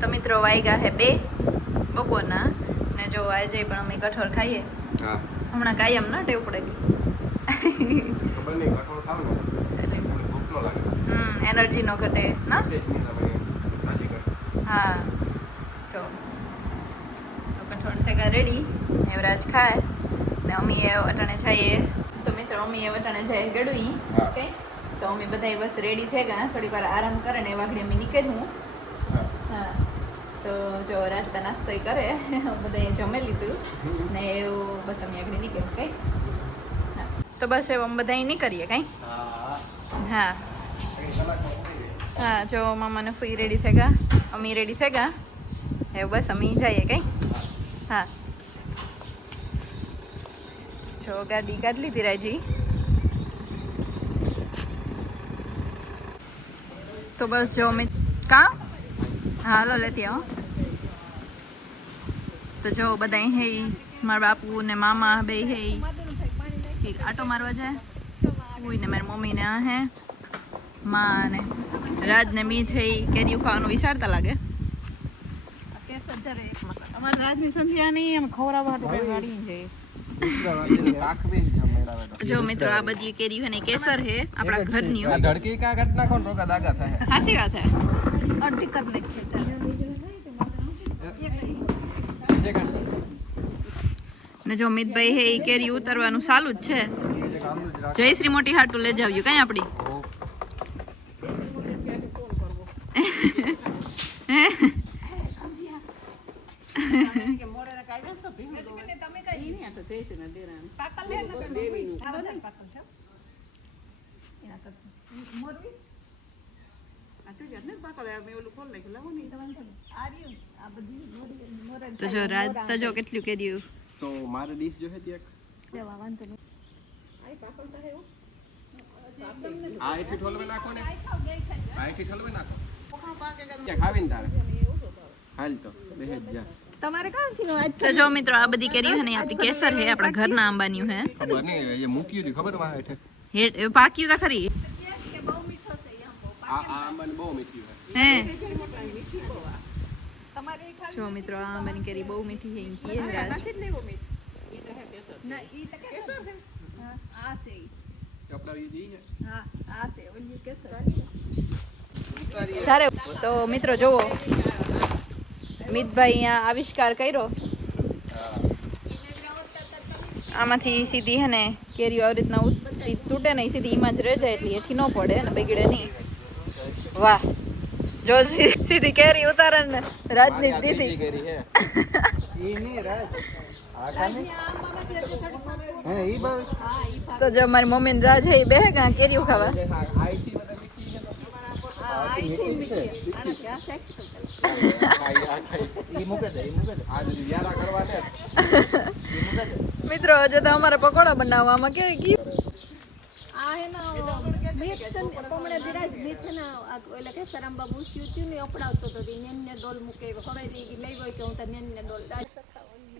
તો મિત્રો વાગ્યા હે 2 બપોરના ને જો આજે પણ અમે કઠોળ ખાઈએ. હા હમણાં કાયમ ના ટેવ પડે ગઈ ખબર નહીં કઠોળ ખાવ ને એટલે ભૂખ ન લાગે. એનર્જી નો ઘટે ના. હા જો તો કઠોળ છે કા રેડી એવરાજ ખાય ને અમી એ અટાણે છાઈએ. તો મિત્રો અમી એ અટાણે છાઈએ ગડવી ઓકે. તો અમે બધા બસ રેડી થઈ ગયા થોડી વાર આરામ કરે ને વાઘડી અમે નીકળ્યું. હા તો જો રાસ્તા નાસ્તો કરે બધા જમી લીધું ને એવું બસ અમે આગળ નીકળ્યું કઈ. તો બસ એવું અમે બધા નીકળીએ કઈ. હા હા જો મામાને ફૂઈ રેડી થઈ ગયા અમી રેડી થઈ ગયા એવું બસ અમે જઈએ કઈ. હા જો ગાડી કાઢી લીધી રાજી. તો બસ જો અમે કા હાલો લેતી આવો. તો જો બધા હે મારા બાપુ ને મામા બે હે આટો મારવા જાય. ફૂઈ ને મારી મમ્મી ને આ હે માં ને રાજ ને મી થઈ કેરીયું ખાવાનું વિચારતા લાગે. અમારે રાજની સંધ્યા નહીં એમ ખવડાવવા હાટું કઈ વાળી છે. જો મિત્રો આ બધી કેરી હે ને કેસર હે આપણા ઘરની. આ ધડકી કા કાટ નાખો ને રોકા દાગા થાય. હાસી વાત હે અડધી કર નાખીએ ચાલ. ને જો મિતભાઈ હે ઈ કેરી ઉતરવાનું ચાલુ જ છે. જયશ્રી મોટી હાટું લઈ જાવ્યું કઈ આપડી. તો જો રાત તો જો કેટલું કર્યું. તો મારે ડીશ જો છે એક આ એથી ઠોલવે નાખો ને આ એથી ઠોલવે નાખો કે ખાવીને તારે હાલ તો બેહજ જા. તો જો મિત્રો આ બધી કેરી હે ને આપણી કેસર હે આપણા ઘરના આંબાની હે. ખબર નહીં એ મૂક્યું હતી ખબર વાહ હેઠે હે પાક્યું તા ખરી. આ આંબાને બહુ મીઠી હે જો મિત્રો આ આંબાની કેરી બહુ મીઠી છે ઈંકી હે રાજ. ના ઈ તો કેસર છે. હા આ છે કપડા ઈ દી છે. હા આ છે ઓલી કેસર. સારે તો મિત્રો જોવો મિતભાઈ અહીંયા આવિષ્કાર કર્યો. આમાંથી સીધી હે ને કેરીઓ આવી રીતના તૂટે નહીં સીધી ઈમાં જ રહે જાય એટલે એથી ન પડે ને બગડે નહીં. વાહ જો સીધી કેરી ઉતારે ને રાજની દીધી કેરી હે ઈ ની રાજ આ કાને હે ઈ બસ તો જો મારી મમ્મી ને રાજ હે બે ગા કેરીઓ ખાવા. આઈથી બધા મીઠી છે આના ક્યાં શેક ઈ મૂકે દે આ જો યારા કરવા દે ઈ મૂકે દે. મિત્રો હજુ તો અમારે પકોડા બનાવવામાં કે કી આ હે ના મીઠ છે પમણે ધીરાજ મીઠ ને ઓલા કે સરંબા મૂસ્યું હતું ને અપડાવતો તો નેન ને ડોલ મૂકે હવે ઈ લઈ ગયો કે હું તો નેન ને ડોલ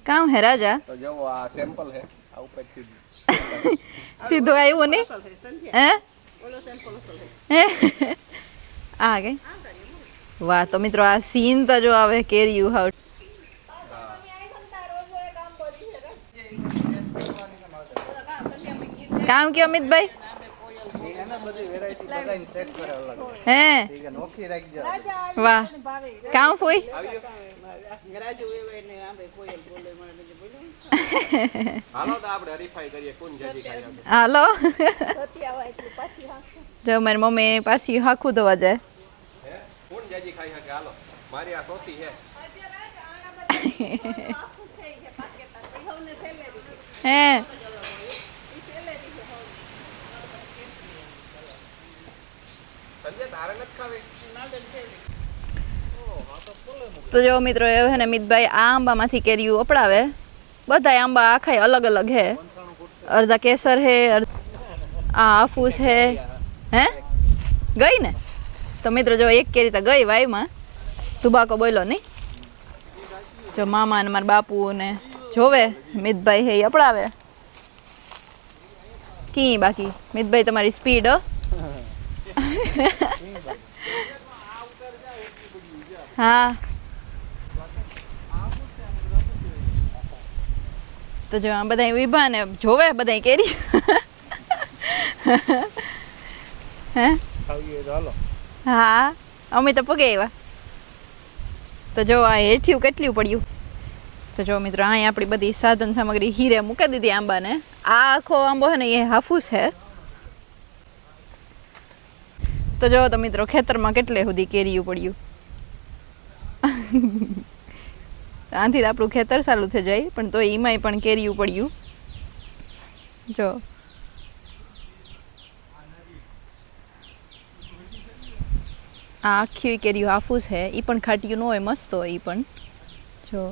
કામ હે રાજા. તો જો આ સેમ્પલ હે આ ઉપરથી સીધું આવ્યું ને હે ઓલો સેમ્પલ હે આ ગઈ. વાહ તો મિત્રો આ સીન તો જો આવે કેરીયું હાવ. કામ કે અમિતભાઈ હે વાહ કામ ફોઈ હાલો તો આપણે હરીફાઈ કરીએ કોણ જજી ખાય. હાલો જો મારી મમ્મી પાછી હાખું ધોવા જાય. હે કોણ જજી ખાઈ શકે હાલો મારી આ સોતી હે હે તો જો મિત્રો એ હે ને મિતભાઈ આ આંબામાંથી કેરીયું અપડાવે. બધા આંબા આખા અલગ અલગ હે. અડધા કેસર હે આ આફૂસ હે હે ગઈ ને. તો મિત્રો જો એક કેરી તો ગઈ વાયમાં તુબાકો બોલો નહીં. જો મામા ને મારા બાપુ ને જોવે મિતભાઈ હે અપડાવે કી બાકી મિતભાઈ તમારી સ્પીડ હા તો જો આ બધા ઊભા ને જોવે બધા કેરી હે હા અમે તો પગે આવ્યા તો જો આ હેઠિયું કેટલું પડ્યું તો જો મિત્રો અહીંયા આપણી બધી સાધન સામગ્રી હીરે મૂકી દીધી આંબાને આ આખો આંબો છે ને એ હાફૂસ છે તો જો તો મિત્રો ખેતરમાં કેટલે સુધી કેરીયું પડ્યું આથી આપણું ખેતર ચાલુ થઈ જાય પણ તો એમાંય પણ કેરીયું પડ્યું જો આ આખી કેરીયું હાફૂસ છે એ પણ ખાટીયું ન હોય મસ્ત હોય એ પણ જો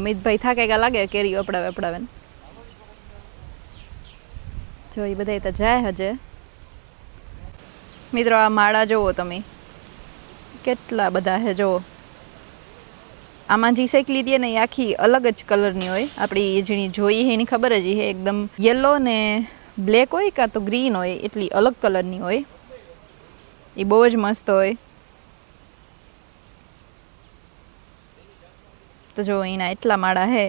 મિતભાઈ થાકેગા લાગે કેરીઓ અપડાવે ને જો એ બધા તો જાય હજે મિત્રો આ માળા જોવો તમે કેટલા બધા છે જો આમાં જે શેક લીધી ને એ આખી અલગ જ કલરની હોય આપણી જેની જોઈ એની ખબર જ છે એકદમ યલો ને બ્લેક હોય કાં તો ગ્રીન હોય એટલી અલગ કલરની હોય એ બહુ જ મસ્ત હોય તો જો એના એટલા માળા હે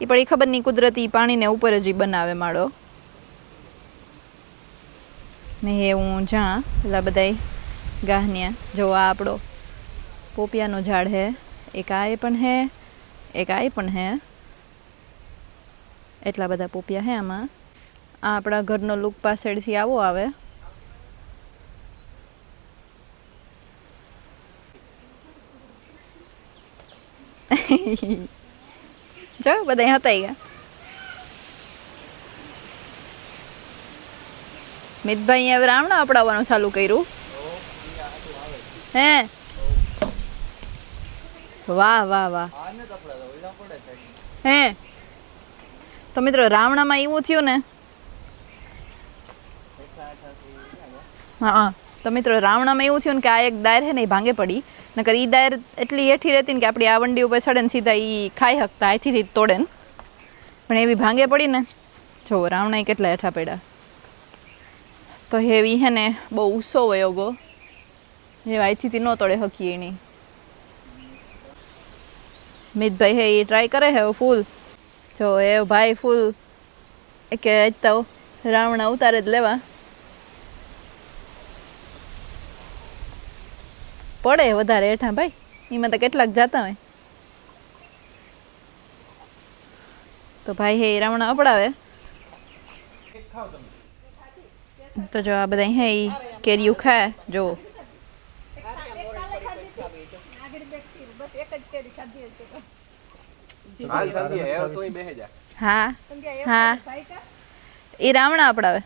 એ પણ એ ખબર નહીં કુદરતી પાણીને ઉપર જ બનાવે માળો ને હે હું જ્યાં પેલા બધા ગાહન્યા જો આ આપણો પોપિયાનો ઝાડ હે એક આ પણ હે એક આ પણ હે એટલા બધા પોપિયા હે આમાં આ આપણા ઘરનો લુક પાછળથી આવો આવે જો બધા હતા ગયા મિતભાઈ હવે રાવણા અપડાવવાનું ચાલુ કર્યું હે વાહ વાહ વાહ હે તો મિત્રો રાવણામાં એવું થયું ને હા તો મિત્રો રાવણામાં એવું થયું ને કે આ એક દાયર હે ને એ ભાંગે પડી નકર ઈ દાયર એટલી હેઠી રહેતી ને કે આપણી આ વંડી ઉપર ચડે ને સીધા એ ખાઈ શકતા અહીંથી તોડે ને પણ એવી ભાંગે પડી ને જો રાવણા કેટલા હેઠા પડ્યા તો હેવી હે ને બહુ ઉસો વયો ગો એવા અહીંથી ન તોડે હકી એની મિતભાઈ હે એ ટ્રાય કરે હે ફૂલ જો એ ભાઈ ફૂલ કે તો રાવણા ઉતારે જ લેવા પડે વધારે હેઠા ભાઈ એમાં તો કેટલાક જાતા હોય તો ભાઈ હે રાવણા અપડાવે તો જો આ બધા હે કેરીયું ખાય જો હા હા એ રાવણા અપડાવે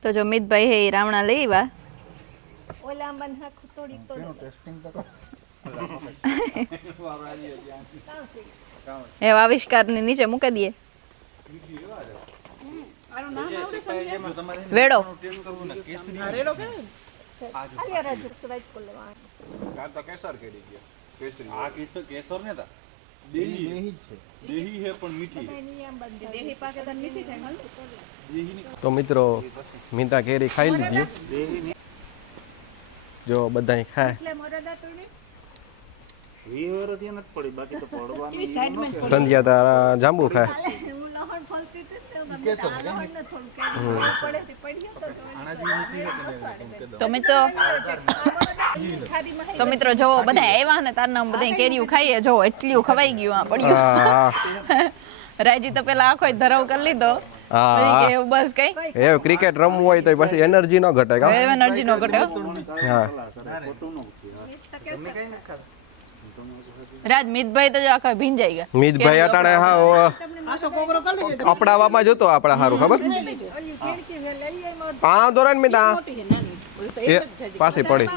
તો જો મિતભાઈ હે રાવણા લઈ આવ્યા ઓલા આંબા ને હાથ થોડીક એ આવિષ્કારની નીચે મૂકી દઈએ વેડો તો મિત્રો મીતા કેરી ખાઈ લીધી જો બધા ખાય સંધ્યા તારા જાંબુ ખાય તો મિત્રો જો બધા આવ્યા ને તારના બધા કેરીયું ખાઈએ જો એટલું ખવાઈ ગયું આ પડ્યું રાજી તો પેલા આખો ધરાવ કરી લીધો બસ કઈ એ ક્રિકેટ રમવું હોય તો પછી એનર્જી નો ઘટે કા એનર્જી નો ઘટે હા રાજ મિતભાઈ તો આખા ભીંજાઈ ગયા મિતભાઈ અટાણે હા કપડાવામાં જોતો આપડા હારું ખબર આ દોરાન મિતા એ પાછી પડી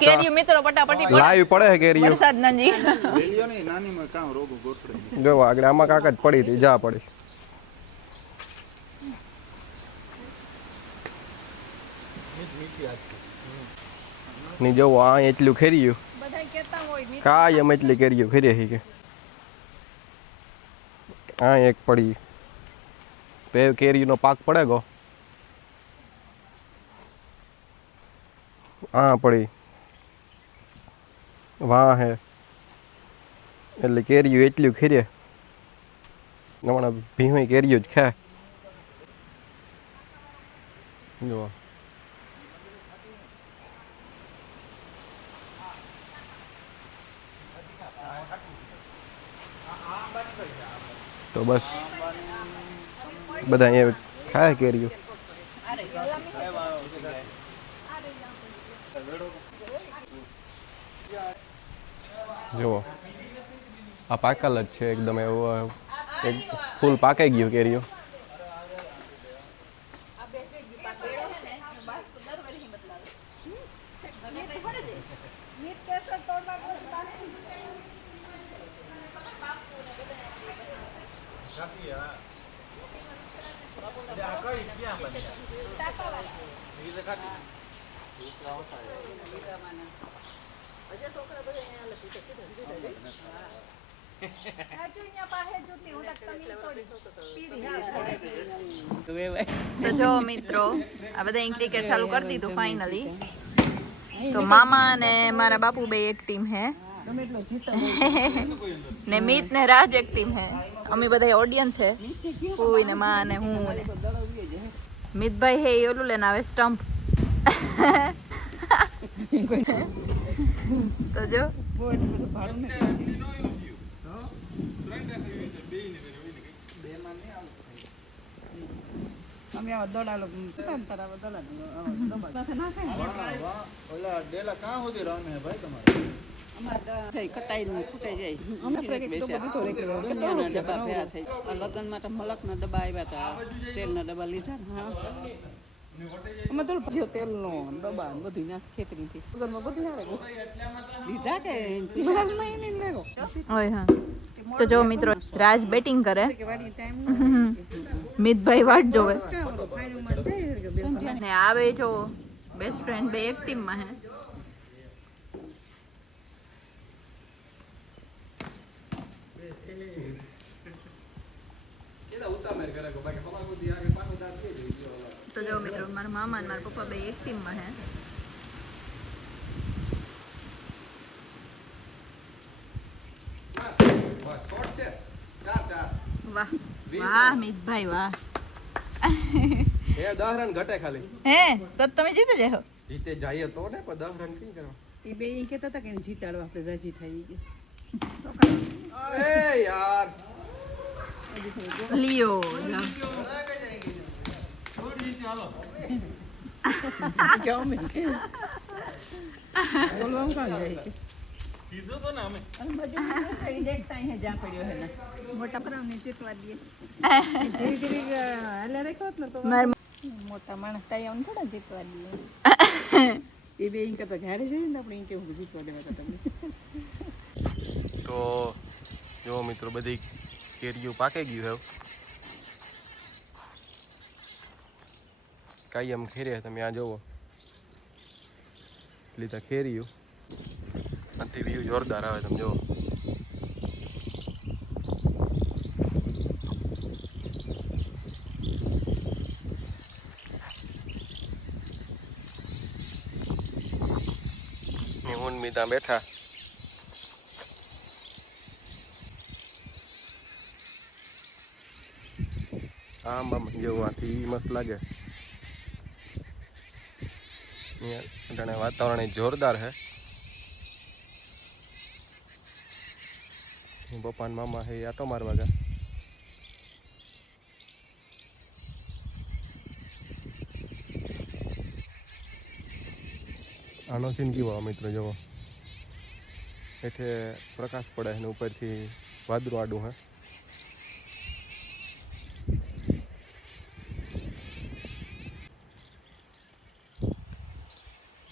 કેરીઓ મિત્રો પટાપટી પડે. લાઈવ પડે છે કેરીઓ વરસાદ નજી. જો આગળ આમાં કાંક જ પડી હતી જા પડી ની જો આ એટલું ખેર્યું બધાય કહેતા હોય મીઠું કાયમ એટલી કેરીઓ ખેરી હી કે આ એક પડી બે કેરીનો પાક પડે ગો આ પડી વાહ હે એટલે કેરીઓ એટલું ખેરે હમણાં ભીહોય કેરીઓ જ ખાય જો તો બસ બધા અહીંયા ખાય કેરીઓ જુઓ આ પાકલ જ છે એકદમ એવો એક ફૂલ પાકાઈ ગયું કેરીઓ તો જો મિત્રો આ બધા ક્રિકેટ ચાલુ કરી દીધું ફાઇનલી. તો મામા અને મારા બાપુ બે એક ટીમ હે ને મિત ને રાજ એક ટીમ હે. અમે બધા ઓડિયન્સ છે પુઈ ને માં ને હું ને મિતભાઈ હે ઓલું લેને આવે સ્ટમ્પ. તો જો અમે આ દોડાલો તરાવ દોડાલો ઓલા ડેલા કાં સુધી રમે હે ભાઈ તમારે અમાર કટાઈ નું ફૂટાઈ જાય અમે કન્યાના ડબ્બા ફેરા થઈ લગ્નમાં તો મલકના ડબ્બા આવ્યા હતા તેલના ડબ્બા લીધા હા અમે તો તેલનો ડબ્બા બધું ના ખેતરીથી લગ્નમાં બધું આવે લીધા કે મહાલમાં એને લેવો ઓય હા. તો જો મિત્રો રાજ બેટિંગ કરે મિતભાઈ વાટ જોવે ને આવે જો બેસ્ટ ફ્રેન્ડ બે એક ટીમમાં હે. તો જો મિત્રો મારા મામા અને મારા પપ્પા બે એક ટીમમાં હે. વાહ વાહ મિતભાઈ વાહ. એ 10 રન ઘટે ખાલી હે તો તમે જીતે જાઓ. જીતે જઈએ તો ને પણ 10 રન કેમ કરવા એ બે એ કહેતા હતા કે જીતાડવા આપણે રાજી થઈ ગઈ એ યાર લિયો બોલવા કાં જાય કે કીધું તો ને અમે મજૂરી દેખતા હે જા પડ્યો હે ને મોટા પરાવને જીતવા દે ધીરે ધીરે હાલે રાખ્યો ને તો મોટા માણસ તાઈ આવું થોડા જીતવા દે એ બે ઇંક તો ઘરે જઈને આપણે ઇંકે હું જીતવા દેવા હતા તમને તો જો મિત્રો બધી કેરીઓ પાકી ગયું હે કાંઈ એમ ખેરે તમે આ જોવો લીધા ખેરીઓ આથી વ્યૂ જોરદાર આવે તમે જુઓ હું મીતા બેઠા આમ આમ જેવું આથી મસ્ત લાગે અહીંયા વાતાવરણ જોરદાર હે પપ્પા મામા હે આટો મારવા ગયા આનો સીન કેવો મિત્રો જુઓ હેઠે પ્રકાશ પડે અને ઉપરથી વાદળું આડું હે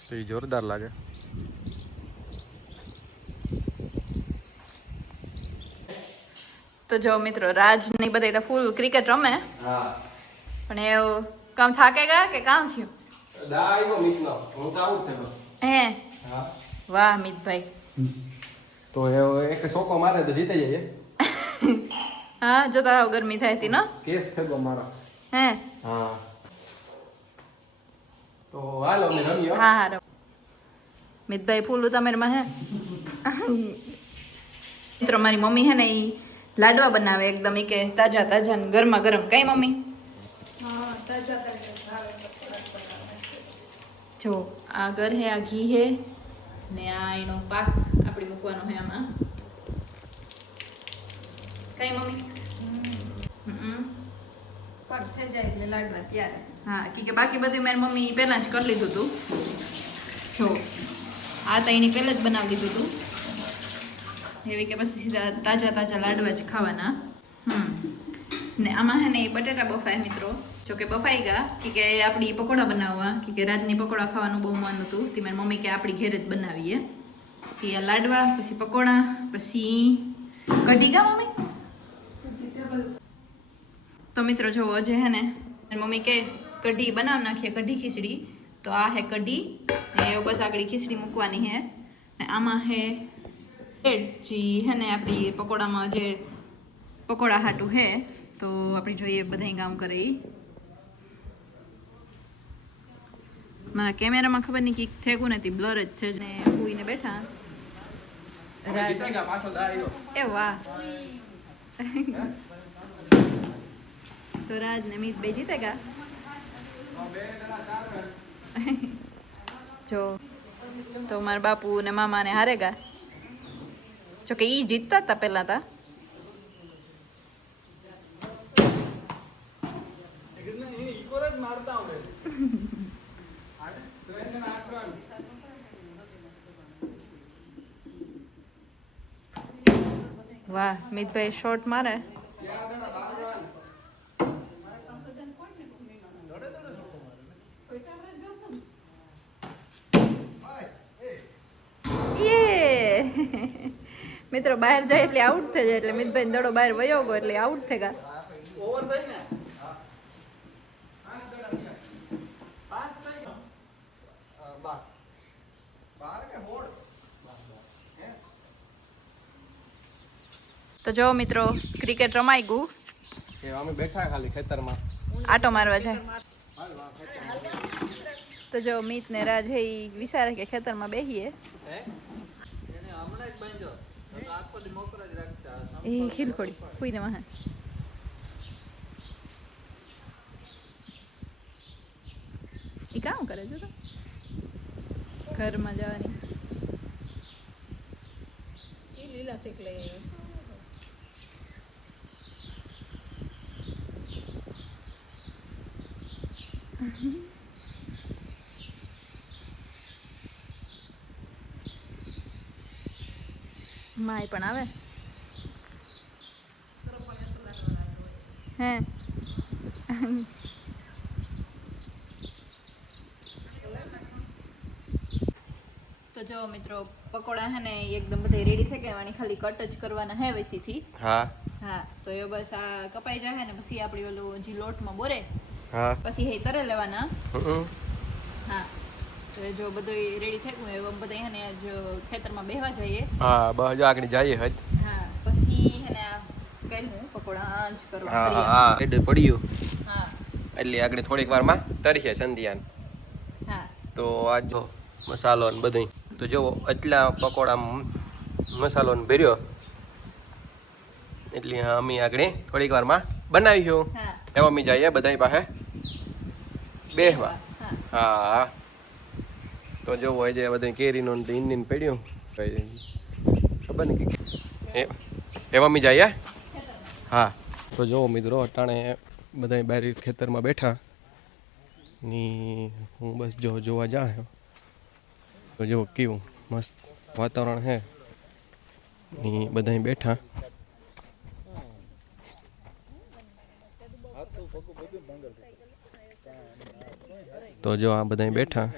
તો એ જોરદાર લાગે. તો જો મિત્રો રાજ ને બધા તો ફૂલ ક્રિકેટ રમે, હા પણ એવું કામ થાકે ગયા કે કામ થયું? દાઈવો મિતનો હું તો આવું થયો. હે હા વાહ મિતભાઈ. તો એ એક સોકો મારે તો જીતી જઈએ. હા જોતા ગરમી થાય હતી ને કેસ થયો મારો. હે હા તો હાલો અમે રમીએ. હા હા રમ. મિતભાઈ ફૂલ ઉતામેરમાં હે. મિત્રો મારી મમ્મી હે ને ઈ લાડવા બનાવે એકદમ ઈ કે તાજા તાજા ને ગરમા ગરમ. કઈ મમ્મી? જો આ ઘર હે, આ ઘી હે ને આ એનો પાક આપણે મૂકવાનો હે આમાં. કઈ મમ્મી? પાક થઈ જાય એટલે લાડવા તૈયાર. હા કે બાકી બધું મારી મમ્મી પહેલા જ કરી લીધું હતું. જો આ તો એની પહેલા જ બનાવી દીધું હતું. એવી કે પછી સીધા તાજા તાજા લાડવા જ ખાવાના. ને આમાં હે ને એ બટાટા બફાય મિત્રો. જો કે બફાઈ ગયા કે આપણી પકોડા બનાવવા કે રાતની પકોડા ખાવાનું બહુ મન હતું તે મારી મમ્મી કે આપણી ઘેર જ બનાવીએ. કે આ લાડવા પછી પકોડા પછી કઢી કા મમ્મી. તો મિત્રો જો જે હે ને મમ્મી કે કઢી બનાવી નાખીએ, કઢી ખીચડી. તો આ હે કઢી ને બસ આગળ ખીચડી મૂકવાની હે ને આમાં હે બ્રેડ જે હે ને આપણી પકોડામાં જે પકોડા હાટું હે તો આપણે જોઈએ બધા કામ કરે ઈ. મારા કેમેરામાં ખબર નહીં કે થેગું નથી, બ્લર જ છે ને હુઈને બેઠા. જીતી ગયા પાછો દાઈવો. એ વાહ. તો રાજ ને મીત બે જીતે ગયા. જો તો મારા બાપુ ને મામા ને હારે ગયા. જો કે ઈ જીતતા હતા પેલા તા. વાહ મિતભાઈ શોટ મારે. મિત્રો બહાર જાય એટલે આઉટ થઈ જાય એટલે મિતભાઈ દડો બહાર વયો ગયો એટલે આઉટ થઈ ગયા. ઓવર થઈ ને તો જો મિત્રો ક્રિકેટ રમાઈ ગયું. કે અમે બેઠા ખાલી ખેતરમાં. આટો મારવા જાય. તો જો મિત ને રાજ હે ઈ વિચારે કે ખેતરમાં બેહીએ. એ ખીલખોડી ફૂઈને વાહે. ઈ કામ કરે જો તો ઘરમાં જવાની. લીલા શીખ લઈ માય પણ આવે હે. તો જો મિત્રો પકોડા હે ને એકદમ બધા રેડી થઈ ગયા, ખાલી કટ જ કરવાના હે વેસીથી. હા હા તો એ બસ આ કપાઈ જાય ને પછી આપણે ઓલું જે લોટમાં બોરે હા પછી હે તરે લેવાના. હા તો એ જો બધું રેડી થઈ ગયું એવા બધા હે ને જો ખેતરમાં બેહવા જઈએ. હા બસ આગળ જઈએ હજ. હા પછી હે ને કઈ હું પકોડા આંચ કરવા હા હા રેડી પડ્યું. હા એટલે આગળ થોડીક વારમાં તરશે સંધ્યાન. હા તો આ જો મસાલો ને બધું તો જો એટલા પકોડા મસાલો ને ભર્યો એટલે અમે આગળ થોડીક વારમાં બનાવીશું. હા એમાં અમે જઈએ બધા પાસે બેહવા. હા હા તો જો હોય છે બધું કેરીનું ઈંડીને પડ્યું ખબર ને એમાં અમે જઈએ. હા તો જો મિત્રો અટાણે બધા બહાર ખેતરમાં બેઠા ની હું બસ જોવા જા તો જો કેવું મસ્ત વાતાવરણ હે ની બધા બેઠા. તો જો આ બધા બેઠા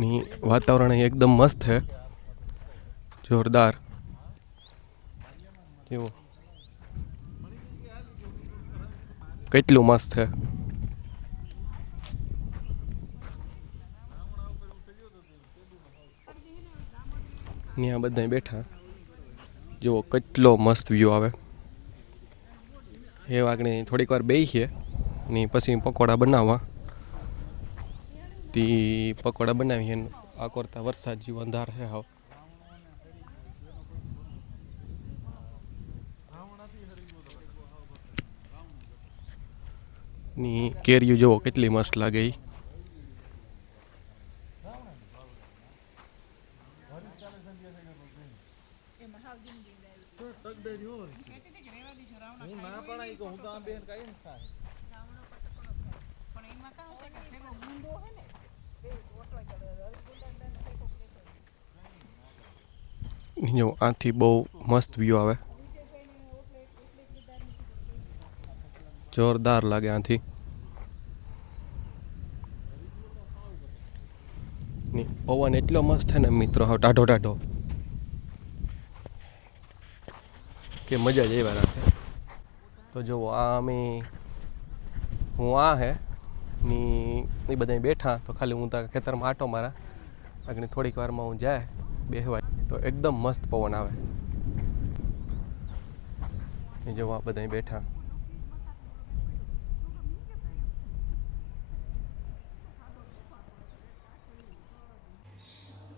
ની વાતાવરણ એકદમ મસ્ત છે, જોરદાર. જેવો કેટલું મસ્ત છે. ત્યાં બધા બેઠા, જુઓ કેટલો મસ્ત વ્યૂ આવે. એ વાગણે થોડીક વાર બેસીએ ને પછી પકોડા બનાવવા. તે પકોડા બનાવીએ આ કરતા વરસાદ જેવો અંધાર છે હાવ. ની કેરીઓ જુઓ કેટલી મસ્ત લાગે ઈ. જો આથી બહુ મસ્ત વ્યૂ આવે, જોરદાર લાગે આથી. પવન એટલો મસ્ત છે ને મિત્રો, હવે ટાઢો ટાઢો કે મજા જ એવા રાખે. તો જો આ અમે હું આ હે ની એ બધા બેઠા, તો ખાલી હું ત્યાં ખેતરમાં આટો મારા. આગળ થોડીક વારમાં હું જાય બેહવા, તો એકદમ મસ્ત પવન આવે. એ જો આ બધા બેઠા.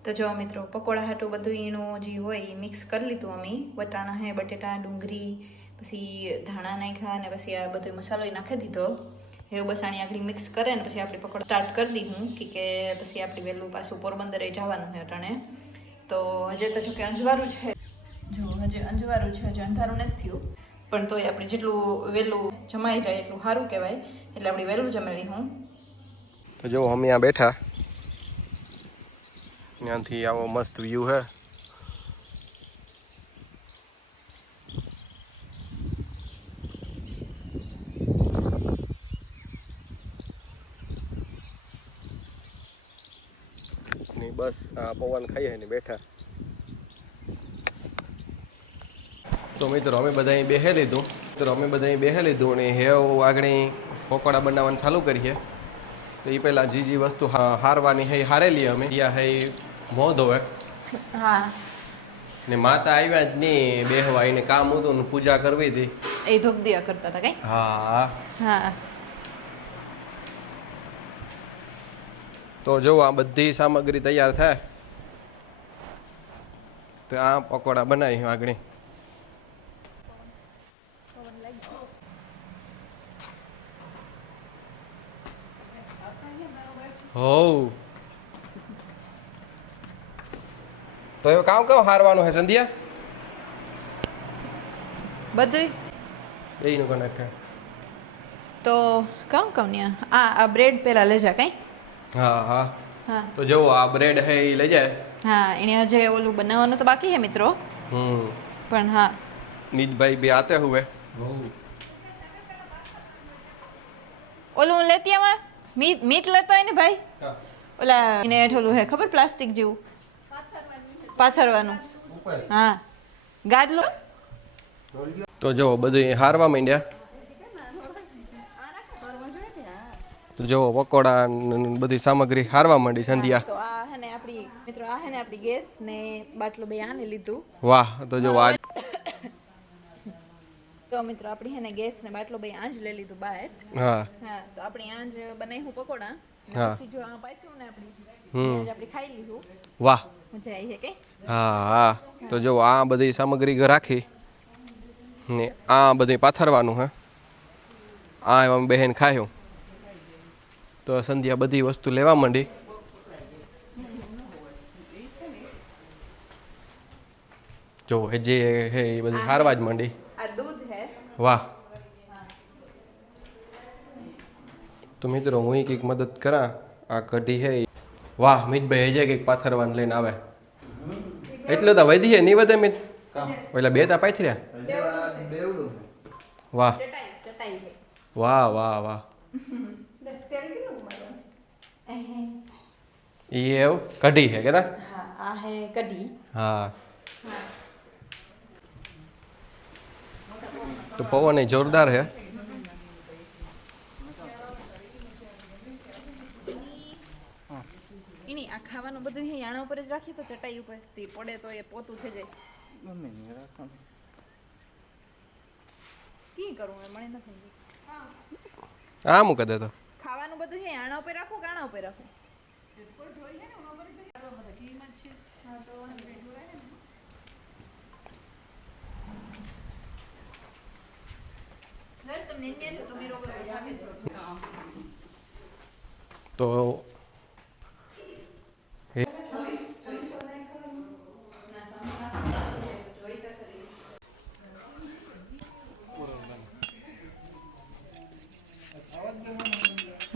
તો જો મિત્રો પકોડા હાટું બધું એનું જે હોય એ મિક્સ કરી લીધું અમે. વટાણા હે, બટેટા, ડુંગળી, પછી ધાણા નાખ્યા અને પછી આ બધો મસાલો નાખી દીધો. એવું બસ આની આગળ મિક્સ કરે ને પછી આપણે પકોડા સ્ટાર્ટ કરી દીધું કે પછી આપણે વહેલું પાછું પોરબંદરે જવાનું છે અટાણે. તો હજે તો જો કે અંજવારું છે, જો હજે અંજવારું છે, હજે અંધારું નથી થયું, પણ તોય આપણે જેટલું વહેલું જમાઈ જાય એટલું સારું કહેવાય, એટલે આપણે વહેલું જમેલી હું. તો જો અમે આ બેઠા, ત્યાંથી આવો મસ્ત વ્યૂ હે. ને બસ આ પવન ખાઈએ ને બેઠા. તો મિત્રો અમે બધા અહીં બેહી લીધું અને હેવ આગળ પકોડા બનાવવાનું ચાલુ કરીએ. તો એ પહેલાં જે વસ્તુ હારવાની હે હારેલી અમે ત્યાં હે મોં ધોવે. હા, ને માતા આવ્યા જ નહીં બેહવા, એને કામ હતું ને પૂજા કરવી હતી. એ ધૂપ દિયા કરતા હતા કઈ. હા હા, તો જો આ બધી સામગ્રી તૈયાર થાય તો આ પકોડા બનાવી આગળ. હોવ તો એવું કામ હારવાનું હે સંધ્યા બધું એનું કનેક્ટ. તો કામ ને આ બ્રેડ પેલા લઈ જા કઈ. હા હા હા, તો જો આ બ્રેડ હે એ લઈ જાય. હા, એને હજે ઓલું બનાવવાનું તો બાકી છે મિત્રો, પણ હા નીતભાઈ બે આતે હુએ. ઓલું લેતી આમાં મીટ લેતો હોય ને ભાઈ, ઓલા એને ઓલું હે ખબર પ્લાસ્ટિક જેવું પાથરવાનું. હા, ગાદલો. તો જો બધું હારવા માંડ્યા. તો જો પકોડા બધી સામગ્રી હારવા માંડી સંધ્યા. તો આ હે ને આપણી મિત્રો, આ હે ને આપણી ગેસ ને બાટલો બે આને લીધું. વાહ, તો જો આજ તો મિત્રો આપણી હે ને ગેસ ને બાટલો બે આંજ લઈ લીધું બહાર. હા હા, તો આપણી આંજ બનાવ્યું પકોડા. હા. પછી જો આ પાછું ને આપણી આંજ આપણે ખાઈ લીધું. વાહ, મજા આવી છે કે. હા હા. તો જો આ બધી સામગ્રી રાખી ને આ બધી પાથરવાનું હે. આ એમાં બહેન ખાયું તો સંધ્યા બધી વસ્તુ લેવા માંડી. જો જે હે એ બધી હારવા જ માંડી. આ દૂધ હે. વાહ. તો મિત્રો હું કંઈક મદદ કરા. આ કઢી હે. વાહ મિતભાઈ હજે કંઈક પાથરવાનું લઈને આવે. એટલું તો વધી છે નહીં વધે મિત. પેલા બે તા પાથર્યા. વાહ ચટાઈ હે. વાહ વાહ વાહ. ये એવું કઢી છે કે ના હા આ હે કઢી હા તો પવન એ જોરદાર છે એની આ ખાવાનું બધું અહીં યાણા ઉપર જ રાખીએ તો ચટાઈ ઉપર થી પડે તો એ પોતું થઈ જાય કી કરું એ મને નથી સમજતું આ મૂકી દે તો ખાવાનું બધું અહીં યાણા ઉપર રાખો કાણા ઉપર રાખો તો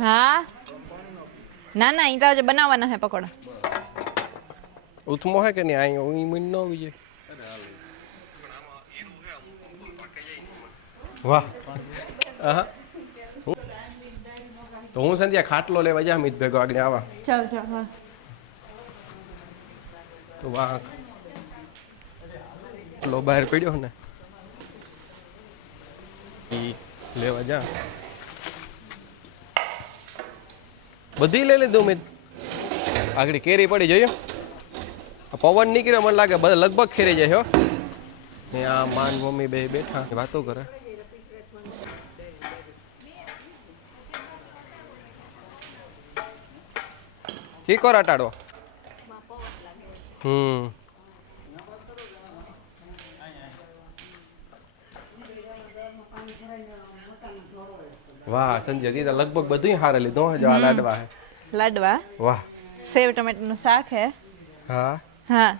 હા ના ના અહીં તો આજે બનાવવાના હે પકોડા ઉથમો હે કે નહીં અહીં મન ન આવી જાય વાહ આહા તો હું સંધ્યા ખાટલો લેવા જા મિત ભેગો આગળ આવા ચાલ ચાલ હા તો વાહ લો બહાર પડ્યો ને ઈ લેવા જા બધી લઈ લીધું મિત આગળ કેરી પડી જોયો પવન નીકળ્યો મને લાગે બધા લગભગ ખેરી જાય હો ને આ માન મમ્મી બે બેઠા વાતો કરે કી કોર અટાડો વાહ સંજય દી તો લગભગ બધું હારે લીધું જો આ લાડવા હે લાડવા વાહ સેવ ટમેટાનું શાક હે હા હા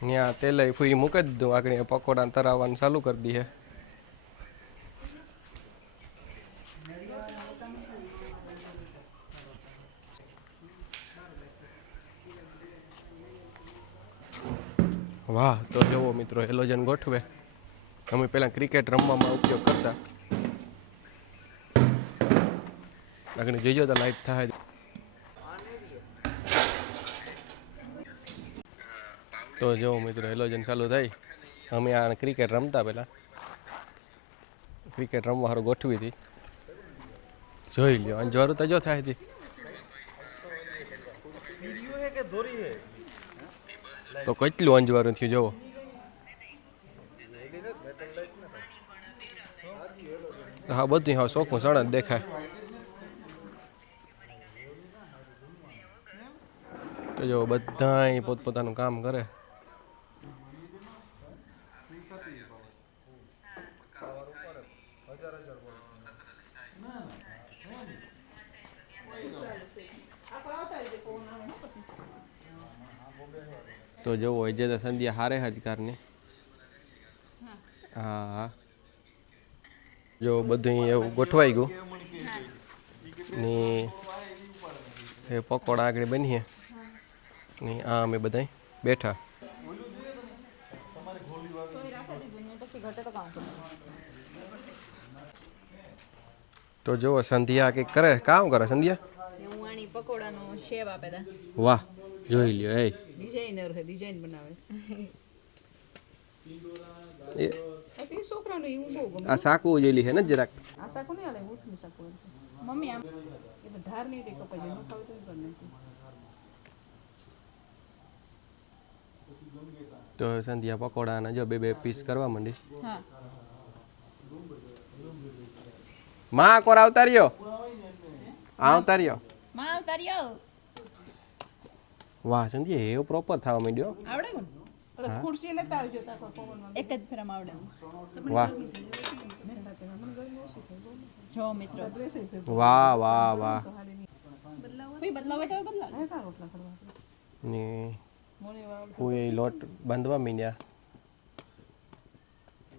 ત્યાં તેલ ફૂઈ મૂકી દીધું આગળ પકોડા તરાવવાનું ચાલુ કરી દી હે વાહ તો જુઓ મિત્રો હેલોજન ગોઠવે અમે પહેલાં ક્રિકેટ રમવામાં ઉપયોગ કરતા આગળ જોઈજો તો લાઈટ થાય તો જો મિત્રો હેલોજન ચાલુ થાય અમે આ ક્રિકેટ રમતા પહેલાં ક્રિકેટ રમવા સારું ગોઠવી હતી જોઈ લ્યો અંજવારું તો જો થાય હતી તો કેટલું અંજવારું થયું જોવો હા બધું હા ચોખ્ખું સણસ દેખાય તો જો બધા પોતપોતાનું કામ કરે તો જવો જે તો સંધ્યા હારે હજકારની હા જો બધું એવું ગોઠવાઈ ગયું ને એ પકોડા આગળ બનીએ ને આ અમે બધા બેઠા તો જુઓ સંધ્યા કંઈક કરે કામ કરે સંધ્યા હું આની પકોડાનો શેપ આપે દા વાહ જોઈ લ્યો એ ડિઝાઇનર છે ડિઝાઇન બનાવે એ પછી છોકરાને એવું બહુ ગમે આ સાકુ જેલી છે ને જરાક આ શાકો નહીં આલે ઉથમી શાકો મમ્મી આમ એ તો ધાર નહીં તે કપાઈ જાય ન ખાવ તો પણ નથી તો સંધ્યા પકોડાના જો બે બે પીસ કરવા માંડી હા માં કોર આવતા રહ્યો માં આવતાર્યો વાહ સંધ્યા એવો પ્રોપર થવા માંડ્યો આવડે કોણ અરે ખુરશી લેતા આવજો તાકો પવનમાં એક જ ફેરામાં આવડે વાહ જો મિત્રો વાહ વાહ વાહ કોઈ બદલાવે તો બદલાવે હેઠા રોટલા કરવા ને મોને વાવ કોઈ લોટ બાંધવા માંડ્યા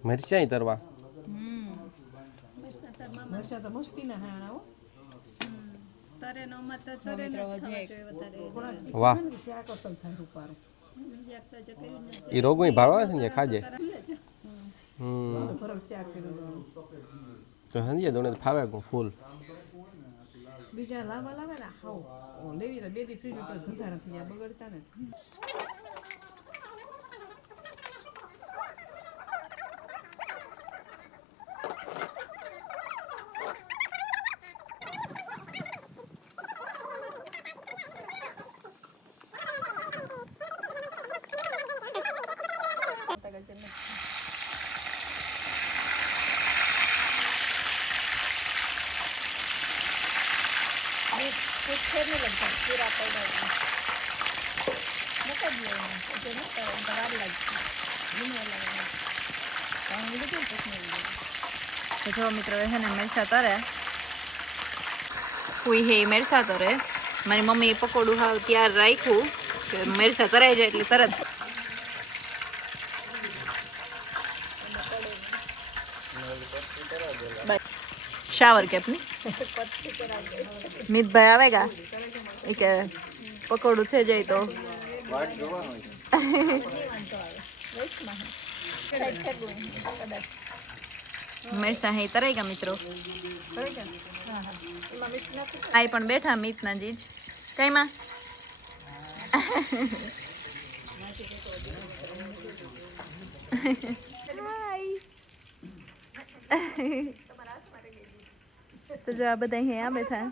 મરચાં તરવા મરચા તો મસ્તી ના હાણા હો તરે નો માં તો તરે મિત્રો નો હજી જોઈએ વધારે વાહ શાક તો જો કર્યું એ રોગું ભાવે છે ને ખાજે તો સમજે તને ફાવે ફૂલ બીજા લાંબા લાવે ને હાવ લેવી તો બે દી ફ્રીજ ઉપર ગંધારા થઈ જાય બગડતા ને कुछ खेर नहीं लगता पूरा पाउडर मुका दिया जो ना बराबर लगती नहीं लगेगा काम भी तो कुछ नहीं તો જો મિત્રો હે ને મરસા તરે કોઈ હે મરસા તરે મારી મમ્મીએ પકોડું હાવ તૈયાર રાખ્યું કે મરસા તરાઈ જાય એટલે તરત શાવર કેપ ની મિતભાઈ આવેગા એ કે પકોડું થઈ જાય તો મરસા હે તરાઈ ગયા મિત્રો આઈ પણ બેઠા મિતના જીજ કઈમાં તો જો આ બધા અહીંયા બેઠા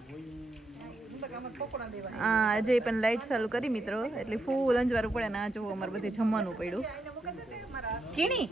હા અજય પણ લાઈટ ચાલુ કરી મિત્રો એટલે ફૂલ અંજવારું પડે ને આ જુઓ અમારે બધે જમવાનું પડ્યું કીણી